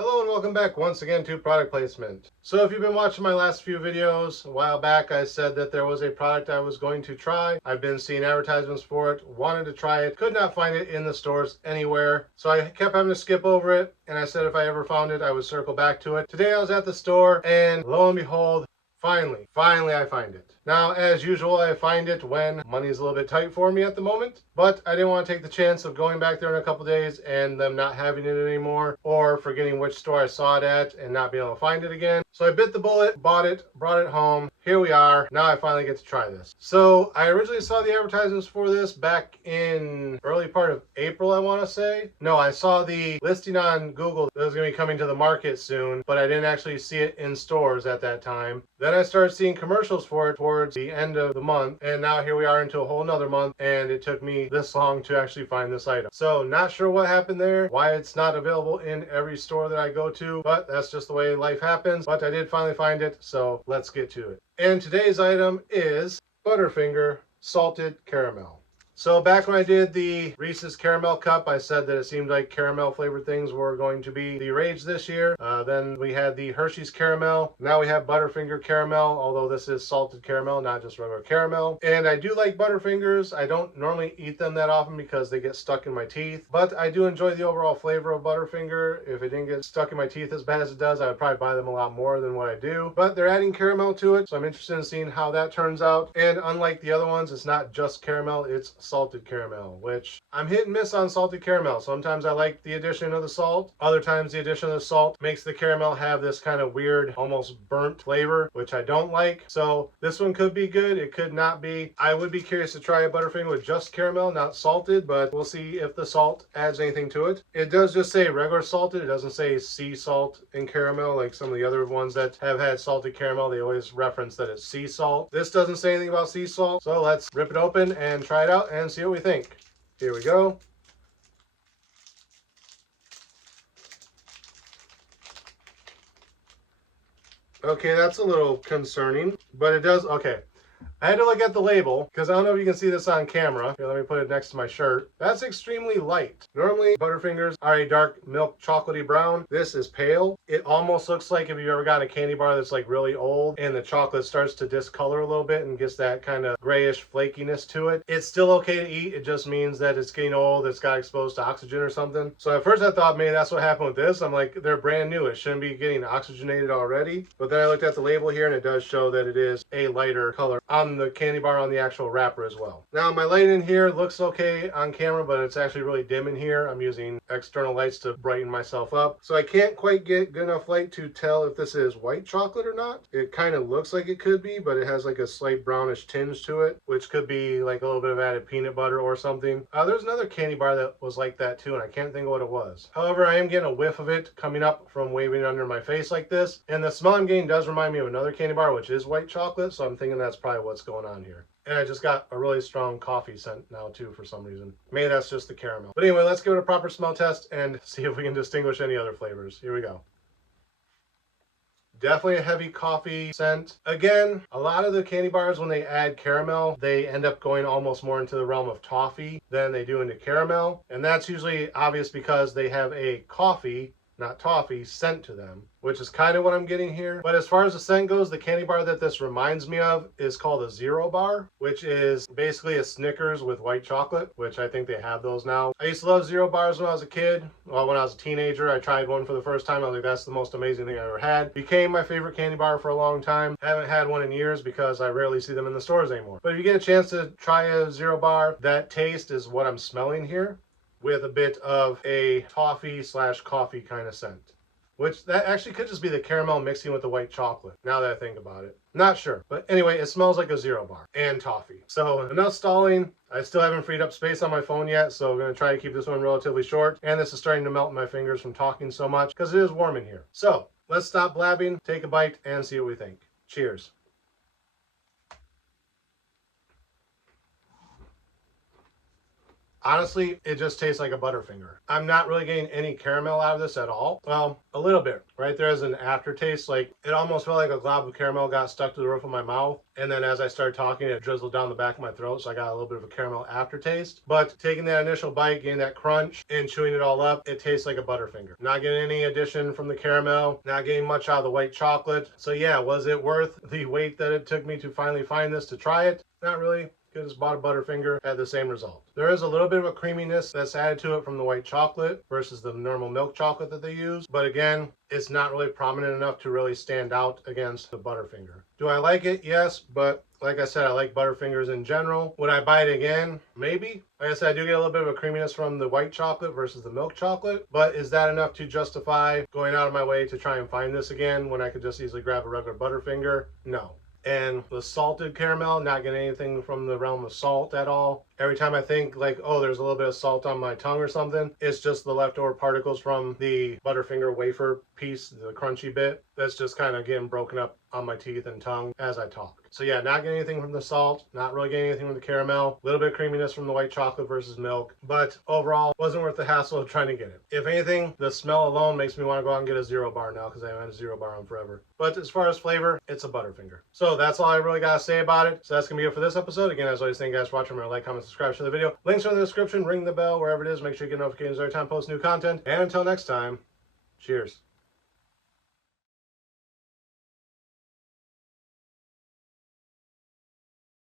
Hello and welcome back once again to product placement. So if you've been watching my last few videos, a while back I said that there was a product I was going to try. I've been seeing advertisements for it, wanted to try it, could not find it in the stores anywhere. So I kept having to skip over it, and I said if I ever found it, I would circle back to it. Today I was at the store, and lo and behold, finally I find it. Now, as usual, I find it when money's a little bit tight for me at the moment, but I didn't want to take the chance of going back there in a couple days and them not having it anymore, or forgetting which store I saw it at and not being able to find it again. So I bit the bullet, bought it, brought it home. Here we are. Now I finally get to try this. So I originally saw the advertisements for this back in early part of April, I want to say. No, I saw the listing on Google that it was going to be coming to the market soon, but I didn't actually see it in stores at that time. Then I started seeing commercials for it towards the end of the month, and now here we are into a whole nother month, and it took me this long to actually find this item. So not sure what happened there, why it's not available in every store that I go to, but that's just the way life happens. But I did finally find it, so let's get to it. And today's item is Butterfinger Salted Caramel. So back when I did the Reese's Caramel Cup, I said that it seemed like caramel flavored things were going to be the rage this year. Then we had the Hershey's Caramel. Now we have Butterfinger Caramel, although this is salted caramel, not just regular caramel. And I do like Butterfingers. I don't normally eat them that often because they get stuck in my teeth, but I do enjoy the overall flavor of Butterfinger. If it didn't get stuck in my teeth as bad as it does, I would probably buy them a lot more than what I do. But they're adding caramel to it, so I'm interested in seeing how that turns out. And unlike the other ones, it's not just caramel, it's salted caramel, which I'm hit and miss on salted caramel. Sometimes I like the addition of the salt. Other times the addition of the salt makes the caramel have this kind of weird, almost burnt flavor, which I don't like. So this one could be good. It could not be. I would be curious to try a Butterfinger with just caramel, not salted, but we'll see if the salt adds anything to it. It does just say regular salted. It doesn't say sea salt in caramel like some of the other ones that have had salted caramel. They always reference that it's sea salt. This doesn't say anything about sea salt. So let's rip it open and try it out and see what we think. Here we go. Okay, that's a little concerning, but it does, okay. I had to look at the label because I don't know if you can see this on camera. Here, let me put it next to my shirt. That's extremely light. Normally, Butterfingers are a dark milk chocolatey brown. This is pale. It almost looks like if you've ever gotten a candy bar that's like really old and the chocolate starts to discolor a little bit and gets that kind of grayish flakiness to it. It's still okay to eat. It just means that it's getting old. It's got exposed to oxygen or something. So at first I thought maybe that's what happened with this. I'm like, they're brand new. It shouldn't be getting oxygenated already. But then I looked at the label here and it does show that it is a lighter color on the candy bar on the actual wrapper as well. Now my light in here looks okay on camera, but it's actually really dim in here. I'm using external lights to brighten myself up. So I can't quite get good enough light to tell if this is white chocolate or not. It kind of looks like it could be, but it has like a slight brownish tinge to it, which could be like a little bit of added peanut butter or something. There's another candy bar that was like that too, and I can't think of what it was. However, I am getting a whiff of it coming up from waving it under my face like this. And the smell I'm getting does remind me of another candy bar, which is white chocolate. So I'm thinking that's probably what's going on here. And I just got a really strong coffee scent now too for some reason. Maybe that's just the caramel. But anyway, let's give it a proper smell test and see if we can distinguish any other flavors. Here we go. Definitely a heavy coffee scent. Again, a lot of the candy bars, when they add caramel, they end up going almost more into the realm of toffee than they do into caramel. And that's usually obvious because they have a coffee, not toffee, scent to them, which is kind of what I'm getting here. But as far as the scent goes, the candy bar that this reminds me of is called a Zero Bar, which is basically a Snickers with white chocolate, which I think they have those now. I used to love Zero Bars when I was a kid. Well, when I was a teenager, I tried one for the first time. I was like, that's the most amazing thing I ever had. Became my favorite candy bar for a long time. Haven't had one in years because I rarely see them in the stores anymore. But if you get a chance to try a Zero Bar, that taste is what I'm smelling here, with a bit of a toffee / coffee kind of scent. Which that actually could just be the caramel mixing with the white chocolate, now that I think about it. Not sure. But anyway, it smells like a Zero Bar and toffee. So enough stalling. I still haven't freed up space on my phone yet, so I'm going to try to keep this one relatively short. And this is starting to melt in my fingers from talking so much because it is warm in here. So let's stop blabbing, take a bite, and see what we think. Cheers. honestly, it just tastes like a Butterfinger. I'm not really getting any caramel out of this at all. Well, a little bit. Right there is an aftertaste. Like, it almost felt like a glob of caramel got stuck to the roof of my mouth. And then as I started talking, it drizzled down the back of my throat. So I got a little bit of a caramel aftertaste. But taking that initial bite, getting that crunch, and chewing it all up, it tastes like a Butterfinger. Not getting any addition from the caramel. Not getting much out of the white chocolate. So yeah, was it worth the wait that it took me to finally find this to try it? Not really. Could have just bought a Butterfinger, had the same result. There is a little bit of a creaminess that's added to it from the white chocolate versus the normal milk chocolate that they use. But again, it's not really prominent enough to really stand out against the Butterfinger. Do I like it? Yes, but like I said, I like Butterfingers in general. Would I buy it again? Maybe. Like I said, I do get a little bit of a creaminess from the white chocolate versus the milk chocolate. But is that enough to justify going out of my way to try and find this again when I could just easily grab a regular Butterfinger? No. And the salted caramel, not getting anything from the realm of salt at all. Every time I think like, oh, there's a little bit of salt on my tongue or something, it's just the leftover particles from the Butterfinger wafer piece, the crunchy bit, that's just kind of getting broken up on my teeth and tongue as I talk. So yeah, not getting anything from the salt, not really getting anything from the caramel, a little bit of creaminess from the white chocolate versus milk, but overall wasn't worth the hassle of trying to get it. If anything, the smell alone makes me want to go out and get a Zero Bar now because I haven't had a Zero Bar on forever. But as far as flavor, it's a Butterfinger. So that's all I really got to say about it. So that's going to be it for this episode. Again, as always, thank you guys for watching. Remember to like, comment, subscribe, share the video. Links are in the description. Ring the bell wherever it is. Make sure you get notifications every time I post new content. And until next time, cheers.